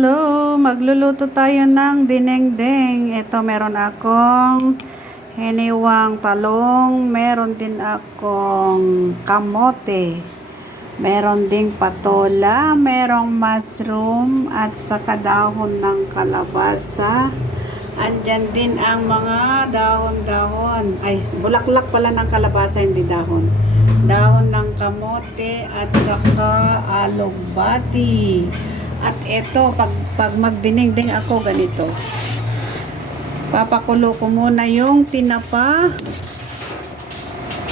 Hello! Magluluto tayo ng dinengdeng. Ito meron akong hiniwang talong. Meron din akong kamote. Meron ding patola. Merong mushroom at saka dahon ng kalabasa. Andyan din ang mga dahon-dahon. Ay, bulaklak pala ng kalabasa, hindi dahon. Dahon ng kamote at saka alugbati. At ito, pag, pag magdinengdeng ako, ganito. Papakulo ko muna yung tinapa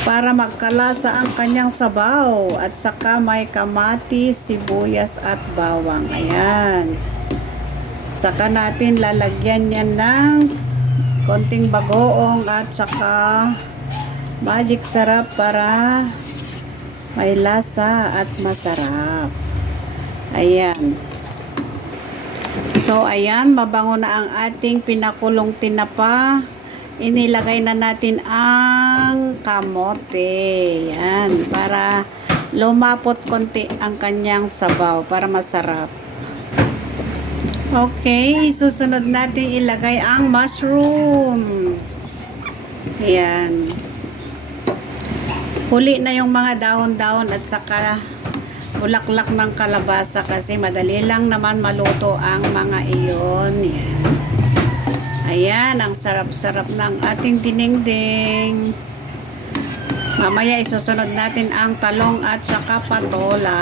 para magkalasa ang kanyang sabaw. At saka may kamati, sibuyas at bawang. Ayan. Saka natin lalagyan yan ng konting bagoong at saka magic sarap para may lasa at masarap. Ayan. So, ayan, mabango na ang ating pinakulong tinapa. Inilagay na natin ang kamote. Yan, para lumapot konti ang kanyang sabaw para masarap. Okay, susunod natin ilagay ang mushroom. Ayan. Huli na yung mga dahon-dahon at saka bulaklak ng kalabasa kasi madali lang naman maluto ang mga iyon. Yan. Ayan, ang sarap-sarap ng ating dinengdeng. Mamaya isusunod natin ang talong at saka patola.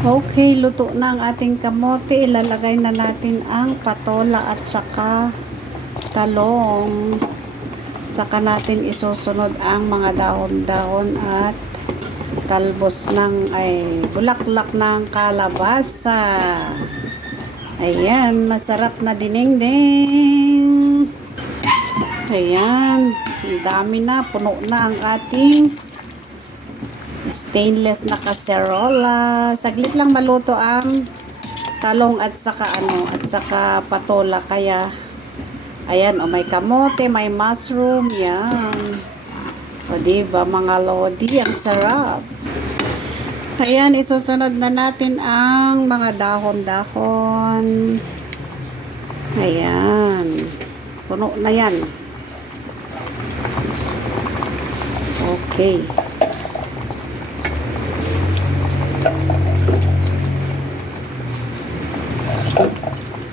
Okay, luto na ang ating kamote. Ilalagay na natin ang patola at saka talong. Saka natin isusunod ang mga dahon-dahon at talbos ng ay bulaklak ng kalabasa. Ayan, masarap na dinengdeng. Ayan, dami na, puno na ang ating stainless na kaserola. Saglit lang maluto ang talong at saka ano, at saka patola kaya ayan, o may kamote, may mushroom, yan. O diba mga lodi, ang sarap. Ayan, isusunod na natin ang mga dahon-dahon. Ayan. Puno na yan. Okay.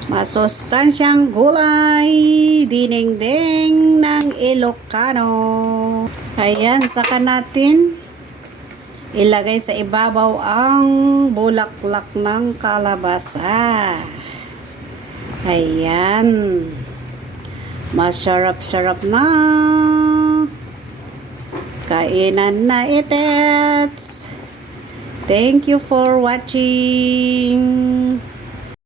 Masustansyang gulay, dinengdeng ng Ilocano. Ayan, saka natin ilagay sa ibabaw ang bulaklak ng kalabasa. Ayan. Masarap-sarap na. Kainan na itets. Thank you for watching.